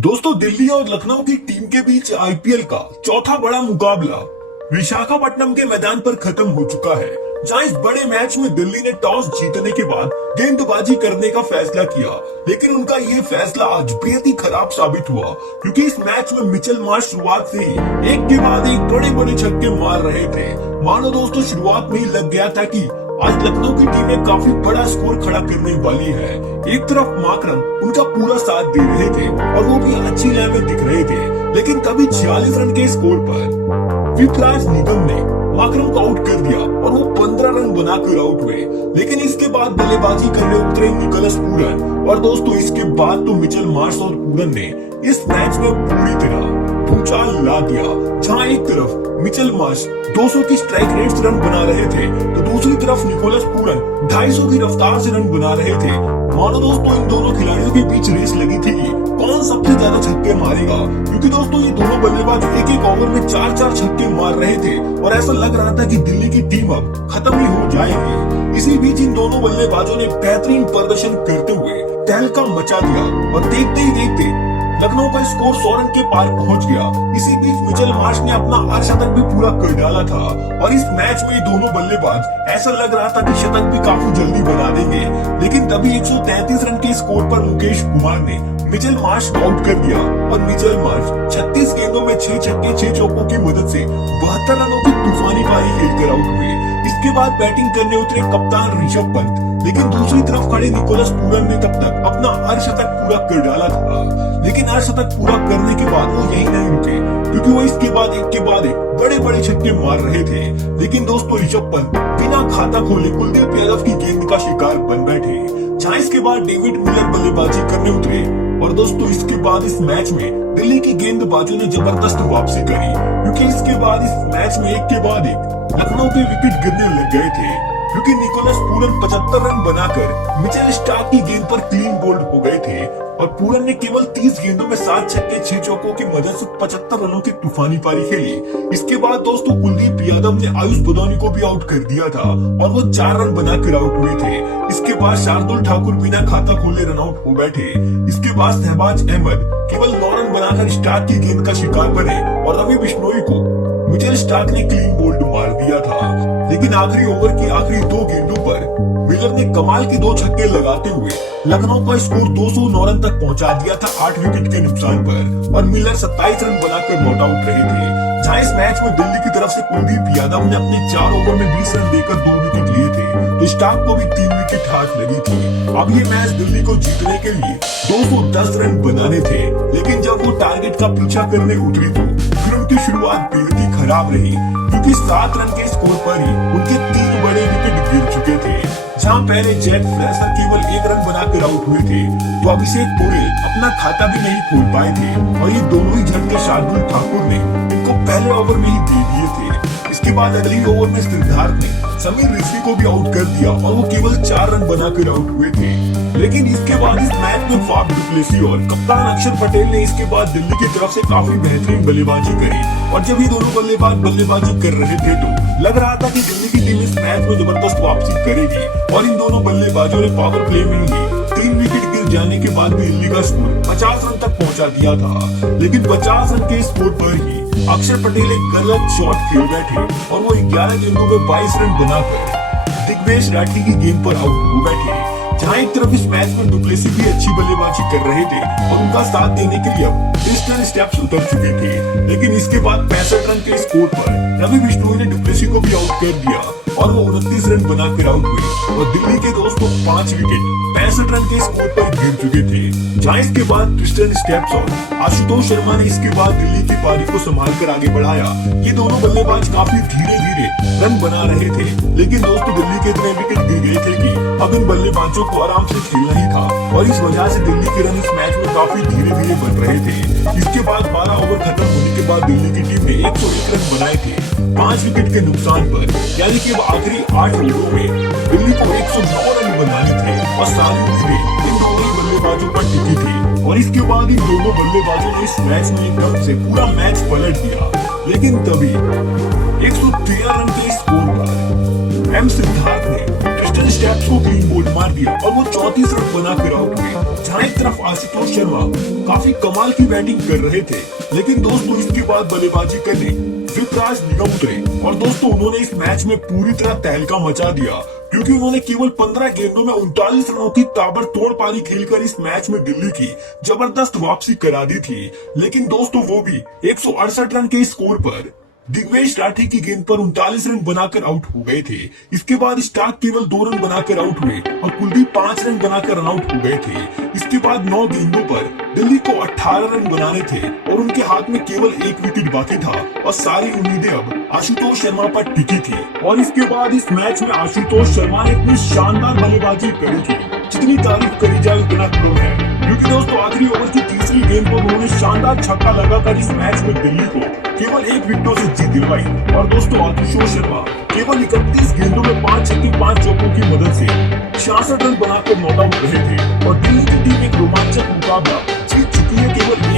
दोस्तों, दिल्ली और लखनऊ की टीम के बीच आईपीएल का चौथा बड़ा मुकाबला विशाखापट्टनम के मैदान पर खत्म हो चुका है, जहां इस बड़े मैच में दिल्ली ने टॉस जीतने के बाद गेंदबाजी करने का फैसला किया। लेकिन उनका ये फैसला आज बेहद ही खराब साबित हुआ, क्योंकि इस मैच में मिचेल मार्श शुरुआत से ही एक के बाद एक बड़े बड़े छक्के मार रहे थे। मानो दोस्तों, शुरुआत में ही लग गया था कि आज लखनऊ की टीम काफी बड़ा स्कोर खड़ा करने वाली है। एक तरफ माकरम उनका पूरा साथ दे रहे थे और वो भी अच्छी लय में दिख रहे थे, लेकिन तभी 46 रन के स्कोर पर विपराज निगम ने माकरम को आउट कर दिया और वो 15 रन बनाकर आउट हुए। लेकिन इसके बाद बल्लेबाजी करने उतरे निकोलस पूरन, और दोस्तों इसके बाद तो मिचेल मार्श और पूरन ने इस मैच में पूरी तरह भूचाल ला दिया। जहां एक तरफ मिचेल मार्श 200 की स्ट्राइक रेट से रन बना रहे थे, तो दूसरी तरफ निकोलस पूरन 250 की रफ्तार से रन बना रहे थे। मानो दोस्तों, इन दोनों खिलाड़ियों के बीच रेस लगी थी कि कौन सबसे ज्यादा छक्के मारेगा, क्योंकि दोस्तों ये दोनों बल्लेबाज एक एक ओवर में 4-4 छक्के मार रहे थे और ऐसा लग रहा था कि दिल्ली की टीम अब खत्म ही हो जाएगी। इसी बीच इन दोनों बल्लेबाजों ने बेहतरीन प्रदर्शन करते हुए तहलका मचा दिया और देखते ही देखते लखनऊ का स्कोर 100 रन के पार पहुंच गया। इसी बीच मिचेल मार्श ने अपना अर्धशतक भी पूरा कर डाला था और इस मैच में दोनों बल्लेबाज ऐसा लग रहा था कि शतक भी काफी जल्दी बना देंगे। लेकिन तभी 133 रन के स्कोर पर मुकेश कुमार ने मिचेल मार्श को आउट कर दिया और मिचेल मार्श 36 गेंदों में 6 छक्के 6 चौकों की मदद से 72 रनों की तूफानी पारी खेलकर आउट हुए। इसके बाद बैटिंग करने उतरे कप्तान ऋषभ पंत, लेकिन दूसरी तरफ खड़े निकोलस पूरन ने तब तक अपना अर्धशतक पूरा कर डाला था। लेकिन अर्धशतक पूरा करने के बाद वो यही नहीं रुके, क्योंकि वो इसके बाद एक बड़े बड़े छक्के मार रहे थे। लेकिन दोस्तों ऋषभ पंत बिना खाता खोले कुलदीप यादव की गेंद का शिकार बन बैठे। जहां इसके बाद डेविड मिलर बल्लेबाजी करने उतरे और दोस्तों इसके बाद इस मैच में दिल्ली की गेंदबाजों ने जबरदस्त वापसी करी, क्योंकि इसके बाद इस मैच में एक के बाद एक लखनऊ के विकेट गिरने लग गए थे, क्योंकि निकोलस पूरन 75 रन बनाकर मिचेल स्टार्क की गेंद पर क्लीन बोल्ड हो गए थे और पूरन ने केवल 30 गेंदों में 7 छक्के 6 चौकों की मदद से 75 रनों की तूफानी पारी खेली। इसके बाद दोस्तों कुलदीप यादव ने आयुष बदौनी को भी आउट कर दिया था और वो 4 रन बनाकर आउट हुए थे। इसके बाद शार्दुल ठाकुर बिना खाता खोले रन आउट हो बैठे। इसके बाद शहबाज अहमद केवल 9 रन बनाकर स्टार्क की गेंद का शिकार बने और रवि बिश्नोई को मिचेल स्टार्क ने क्लीन बोल्ड मार दिया था। लेकिन आखिरी ओवर की आखिरी 2 गेंदों पर मिलर ने कमाल के 2 छक्के लगाते हुए लखनऊ का स्कोर 209 रन तक पहुंचा दिया था 8 विकेट के नुकसान पर, और मिलर 27 रन बनाकर नॉट आउट रहे थे। जहां इस मैच में दिल्ली की तरफ से कुलदीप यादव ने अपने 4 ओवर में 20 रन देकर 2 विकेट लिए थे, तो स्टार्क को भी 3 विकेट हाथ लगी थी। अब ये मैच दिल्ली को जीतने के लिए 210 रन बनाने थे, लेकिन जब वो टारगेट का पीछा करने उतरी तो फिर उनकी शुरुआत बेहद ही खराब रही, क्योंकि 7 रन के स्कोर पर ही उनके 3 बड़े विकेट गिर चुके थे। जहां पहले जैक फ्लेशर केवल 1 रन बनाकर आउट हुए थे, तो अभिषेक पोरेल अपना खाता भी नहीं खोल पाए थे और ये दोनों ही झटके शार्दुल ठाकुर ने इनको पहले ओवर में ही दे दिए थे। इसके बाद अगले ओवर में सिद्धार्थ ने समीर रिश्वी को भी आउट कर दिया और वो केवल 4 रन बनाकर आउट हुए थे। लेकिन इसके बाद इस मैच में फाफ डु प्लेसी और कप्तान अक्षर पटेल ने इसके बाद दिल्ली की तरफ से काफी बेहतरीन बल्लेबाजी करी, और जब ये दोनों बल्लेबाज बल्लेबाजी कर रहे थे तो लग रहा था कि दिल्ली की टीम इस मैच में जबरदस्त वापसी करेगी, और इन दोनों बल्लेबाजों ने पावर प्ले में ही 3 विकेट गिर जाने के बाद भी दिल्ली का स्कोर 50 रन तक पहुंचा दिया था। लेकिन 50 रन के स्कोर पर ही अक्षर पटेल एक गलत शॉट खेल बैठे और वो 11 गेंदों में 22 रन बनाकर दिग्वेश राठी की गेंद पर आउट हो बैठे। जहां एक तरफ इस मैच में डुप्लेसी भी अच्छी बल्लेबाजी कर रहे थे और उनका साथ देने के लिए अब क्रिस्टन स्टेप्स उतर चुके थे, लेकिन इसके बाद 65 रन के स्कोर पर रवि बिश्नोई ने डुप्लेसी को भी आउट कर दिया और वो 29 रन बनाकर आउट हुए और दिल्ली के दोस्तों 5 विकेट 65 रन के स्कोर पर गिर चुके थे। जहां इसके बाद क्रिस्टन स्टेप्स और आशुतोष शर्मा ने इसके बाद दिल्ली की पारी को संभाल कर आगे बढ़ाया। ये दोनों बल्लेबाज काफी धीरे धीरे रन बना रहे थे, लेकिन दोस्तों दिल्ली के इतने विकेट गिर गए थे कि अब इन बल्लेबाजों को आराम से खेलना ही था, और इस वजह से दिल्ली के रन इस मैच में काफी धीरे धीरे बन रहे थे। इसके बाद 12 ओवर खत्म होने के बाद दिल्ली की टीम ने 101 रन बनाए थे 5 विकेट के नुकसान पर, यानी कि आखिरी 8 ओवरों में दिल्ली को 109 रन बनाने थे और सारी उम्मीदें इन दोनों ही बल्लेबाजों पर टिकी थी। और इसके बाद इन दोनों बल्लेबाजों ने इस मैच में एकदम से पूरा मैच पलट दिया। लेकिन तभी 113 रन के स्कोर पर एम सिद्धार्थ ने क्रिस्टन स्टेप्स को क्लीन बोल्ड मार दिया और वो 34 रन बनाकर आउट हुए। जहां एक तरफ आशुतोष शर्मा काफी कमाल की बैटिंग कर रहे थे, लेकिन दोस्तों इसके बाद बल्लेबाजी करने विपराज निगम उतरे और दोस्तों उन्होंने इस मैच में पूरी तरह तहलका मचा दिया, क्योंकि उन्होंने केवल 15 गेंदों में 39 रनों की ताबड़तोड़ पारी खेलकर इस मैच में दिल्ली की जबरदस्त वापसी करा दी थी। लेकिन दोस्तों वो भी 168 रन के स्कोर पर दिग्वेश राठी की गेंद पर 39 रन बनाकर आउट हो गए थे। इसके बाद स्टार्क केवल 2 रन बनाकर आउट हुए और कुलदीप 5 रन बनाकर रन आउट हो गए थे। इसके बाद 9 गेंदों पर दिल्ली को 18 रन बनाने थे और उनके हाथ में केवल 1 विकेट बाकी था और सारी उम्मीदें अब आशुतोष शर्मा पर टिकी थी। और इसके बाद इस मैच में आशुतोष शर्मा ने इतनी शानदार बल्लेबाजी करी थी, जितनी तारीफ करी जाए उतना कम है, क्योंकि दोस्तों आखिरी ओवर की तीसरी गेंद पर उन्होंने शानदार छक्का लगाकर इस मैच में दिल्ली को केवल 1 विकेटों से जीत दिलवाई। और दोस्तों आशुतोष शर्मा केवल 31 गेंदों में 5 छक्के 5 चौकों की मदद से 66 रन बनाकर नॉट आउट रहे थे और दिल्ली की टीम एक रोमांचक मुकाबला जीत चुकी है केवल